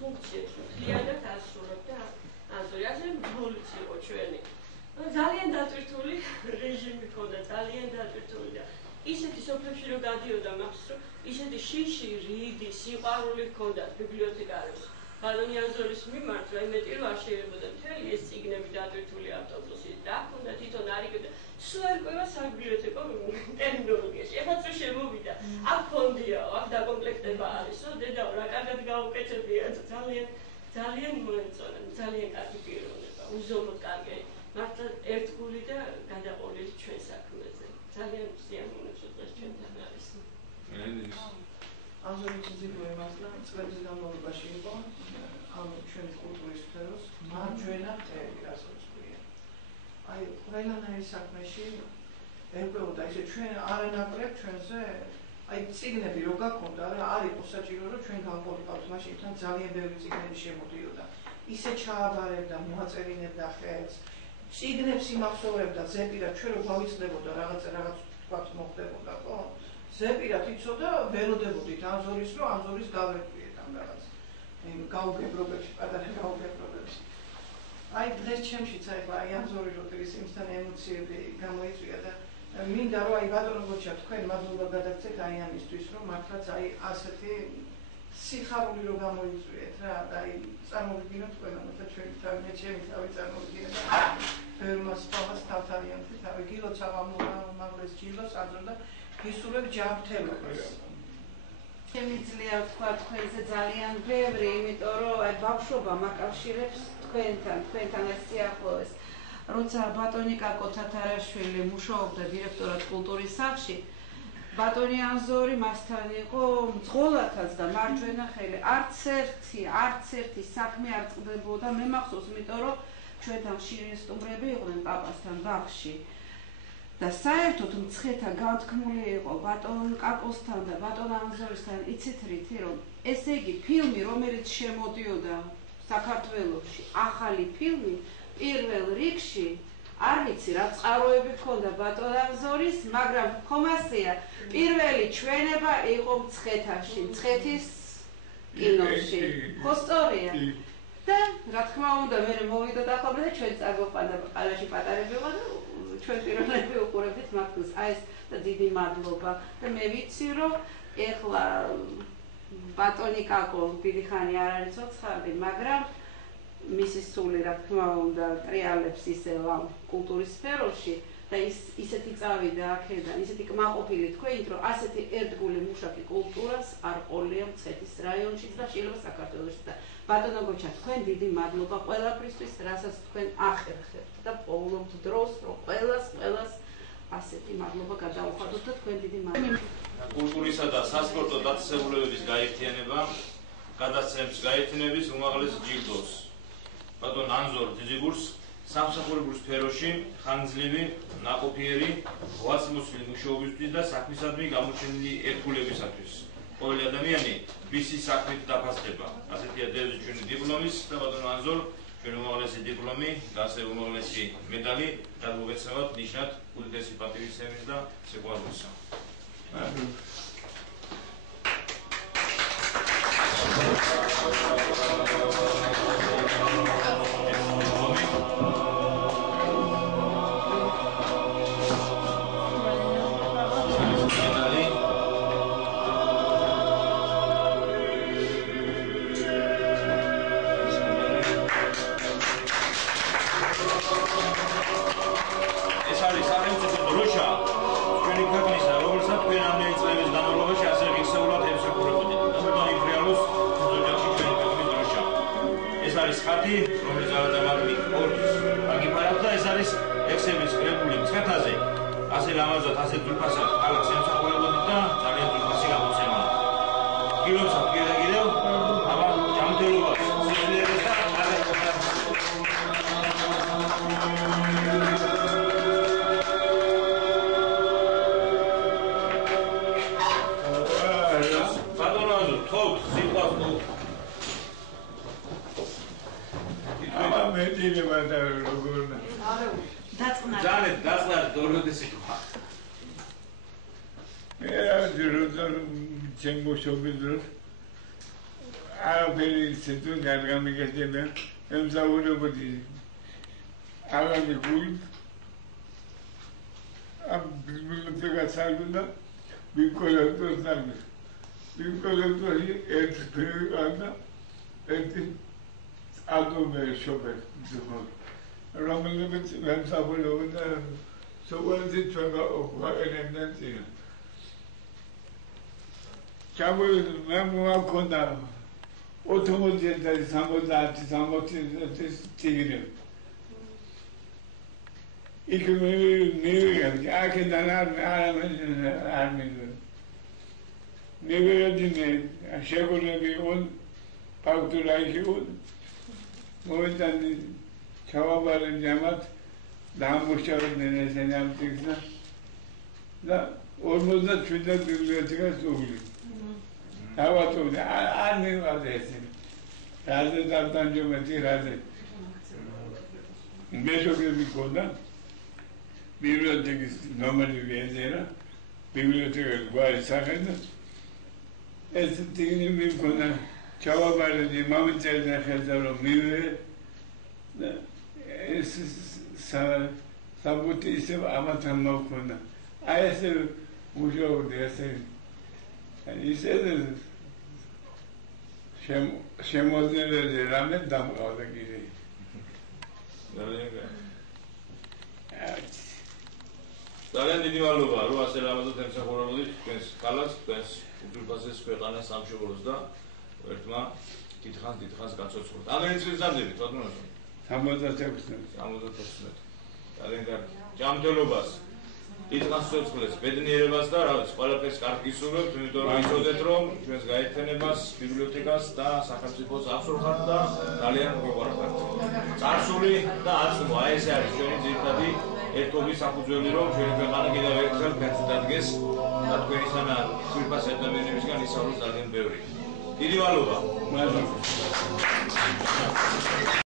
ფუნქციებს მთლიანად ასრულებდა ანზორი. ასე ბოლიც იყო ჩვენი. ძალიან დატვირთული რეჟიმი ჰქონდა, ძალიან დატვირთული და ისეთი სოფლებში რომ გადიოდა მახსოვს, რომ ისეთი შიში, რიდი, სიყვარული ჰქონდა ბიბლიოთეკარებს. ბატონი ანზორის მიმართ, რა იმედი რომ არ შეიძლება მთელი ეს წიგნები დატვირთული ავტობუსი და ჰქონდა თვითონ არიგებდა. სულ არ ყვება საბიბლიოთეკო ტერმინოლოგიაში. ეხლა თუ შემოვიდა, აქ ფონდიაო, აქ დაკომპლექტება არისო, დედაო, რა კარგად გავუკეთებია, ძალიან მოეწონა, ძალიან კარგი პიროვნება, უზომოდ კარგი. მართლა ერთგული და გადაყოლილი ჩვენ საქმეზე. ძალიან სიამოვნებს დღეს ჩვენთან არის. ანზორი ძიძიბოე მასლა წლების განმავლობაში იყო ამ ჩვენი კულტურის სფეროს მარჯვენა ხელი, რასაც ქვია. აი, ყველანაირ საქმეში ერკვეოდა ისე ჩვენ არანაკლებ ჩვენზე აი წიგნები რო გაქონდა რა არ იყო საჭირო რომ ჩვენ გავყოლიყავთ მაშინ თან ძალიან ბევრი წიგნები შემოდიოდა. ისე ჩააბარებდა, მოაწერინებდა ხელს. წიგნებს იმახსოვრებდა ზეპირად ჩვენ რო გავიცდებოდა რაღაც თქვათ მოხდებოდა ხო? ზეპირად იცოდა ველოდებოდით ანზორის რომ ანზორის გავერკვიეთ ამ რაღაც გაუგებრობებში, პატარა გაუგებრობებში. აი დღეს ჩემშიც აი ანზორი როდის იმთან ემოციები გამოიწვია და მინდა რომ აი ბატონო გოჩა თქვენ მადლობა გადაგცეთ აი ამისთვის რომ მართლაც აი ასეთი სიხარული რომ გამოიწვიეთ რა და აი წარმოვიდგინოთ ყველამ და ჩვენ თავი ჩემი თავი წარმოვიდგინე და ბევრმა სწავლას თავთავიანთი თავი გილოც აღმავლეს ჯილოს აძრო და გისურვებ ჯანმრთელობას. შემიძლია ვთქვა თქვენზე ძალიან ბევრი, იმიტომ რომ აი ბავშვობა მაკავშირებს თქვენთან ეს სიახლოვეს. როცა ბატონი კაკო თათარაშვილი მუშაობდა დირექტორად კულტურის სახლში, ბატონი ანზორი მასთან იყო მძღოლათაც და მარჯვენა ხელი. არც ერთი საქმე არ წყდებოდა. მე მახსოვს, იმიტომ რომ ჩვენთან ხშირი სტუმრები იყვნენ პაპასთან ბაღში. და საერთოდ მცხეთა განთქმული იყო ბატონ კაკოსთან და ბატონ ანზორისთან იცით რითი რომ ესე იგი ფილმი რომელიც შემოდიოდა საქართველოში ახალი ფილმი პირველ რიგში არ ვიცი რა წყაროები ჰქონდა ბატონ ანზორის მაგრამ ხომასია პირველი ჩვენება იყო მცხეთაში მცხეთის კინოში ხო სწორია და რა თქმა უნდა მე მოვიდა და ახლა და ჩვენ წაგვიყვანდა ყალაში პატარები ვარ და ჩვენ პირველები უყურებდით მაგას აი ეს და დიდი მადლობა და მე ვიცი რომ ეხლა ბატონი კაკო დიდი ხანი არ არის ცოცხალი მაგრამ მისი სული რა თქმა უნდა ტრიალებს ისევ ამ კულტურის სფეროში და ისეთი წავიდა აქედან ისეთი კმაყოფილი თქვენით რომ ასეთი ერთგული მუშაკი კულტურას არ ყოლია მცხეთის რაიონშიც და შეიძლება საქართველოშიც და ბატონო გოჩა თქვენ დიდი მადლობა ყველაფრისთვის რასაც თქვენ ახერხებთ და პოულობთ დროს რომ ყველას ასეთი მადლობა გადაუხადოთ და თქვენ დიდი მადლობა კულტურისა და სასპორტო დაწესებულებების გაერთიანება გადასცემს გაერთიანების უმაღლეს ჯილდოს ბატონ ანზორ ძიძიგურს სამსახურებრივ სფეროში ხანგრძლივი ნაყოფიერი ღვაწლმოსილი მუშაობისთვის და საქმისადმი გამოჩენილი ერთგულებისათვის. ყოველი ადამიანი მისი საქმით დაფასდება. ასეთია დევიზი ჩვენი დიპლომის და ბატონ ანზორ ჩვენი უმაღლესი დიპლომი და ასე უმაღლესი მედალი გადმოგეცემათ ნიშნად უდიდესი პატივისცემის და სიყვარულისა. არაფერი ისეთი არ გამიგეცემა ემსაურებოდი ალამი გული ამ ბიბლიოთეკას აღდა ვიკოლექტორს აღდა ვიკოლექტორი ერთ ფერიკანდა ერთი ალბომი შობერ რომელიც ემსაურებოდა სოუანძი ჩვენ გაყენებდნენ წინ ჩამოვიდა მე მაქონდა 80 და 60 წიგნი იქ მე აქედან არ მივედინე შეგონები on ფაქტურა იქ მოიტანი ჩავაბარე ამათ დამუშავდნენ ესენი ამ წიგნს და 57 ბიბლიოთეკას უვლი დავატოვე არ მივაძე ესე რაზე დავდანჯომეთი რაზე მეზობები გქონდა ბიბლიოთეკის ნომერი ვიეზერა ბიბლიოთეკა გვარი სახელდა ეს ტიგნი მიქონდა ჩავაბარდი მომწერდა ხელზე რომ მივე და ეს საბუთი ისევ ამათან მოვქონდა აი ესე მუშაობდი ესე ისე შემოძნელზე რამე დამყავდა კიდე ძალიან დიდი მადლობა რომ ასე რამაზად ემსახურებოდით თქვენს ქალას თქვენს უძულფასეს ქვეყანას სამშობლოს და ერთმა დიდხანს გაცოცხლოთ ამერიკის წლის დამდებით ბატონო 66 ძალიან კარგი ჯანმრთელობას დიდხანს ცოცხლეს ბედნიერებას და რა ვიცი ყველაფერს კარგი გისურვებთ იმიტომ რომ იცოდეთ რომ ჩვენს გაერთიანებას ბიბლიოთეკას და სახელმწიფოს აღსრულხართ და ძალიან გვეყვარხართ წარსული და აწმო აი ეს არის ჩვენი ძირითადი ერთობის საფუძველი რომ ჩვენი ქვეყანა კიდევ ერთხელ ფერს დადგეს და თქვენისანა ძვირფას ადამიანებისგან ისავროს ძალიან ბევრი დიდი მადლობა